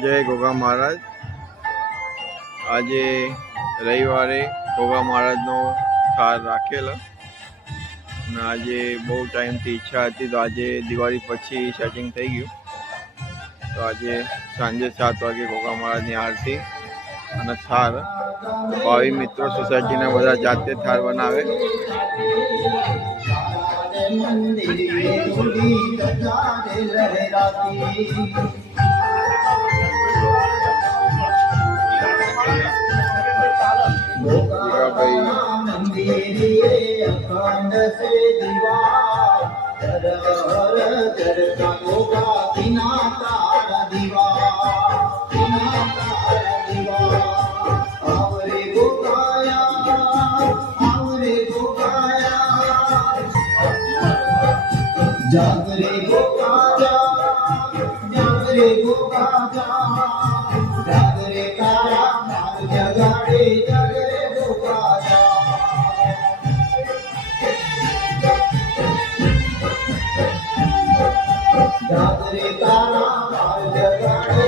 जय गोगा महाराज। आज रविवार गोगा महाराज नो थार राखेल। आज बहुत टाइम थी इच्छा थी तो आज दिवाળી પછી સેટિંગ થઈ ગયું। तो आज सांजे 7 वागे गोगा महाराज ની आरती અને થાર ભાવિ મિત્રો સોસાયટી ના બધા જાતે થાર બનાવે। जागरे गोगा जागरे गोगा जागरे तारा मार जगाड़े जागरे गोगा जागरे तारा मार जगाड़े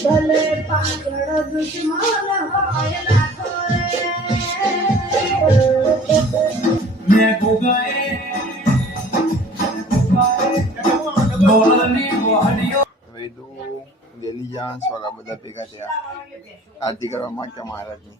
भले पागल दुश्मन हाय वेदू दिलीजांस वाला बधा भेगा थया आरती करवा माटे महाराज ની।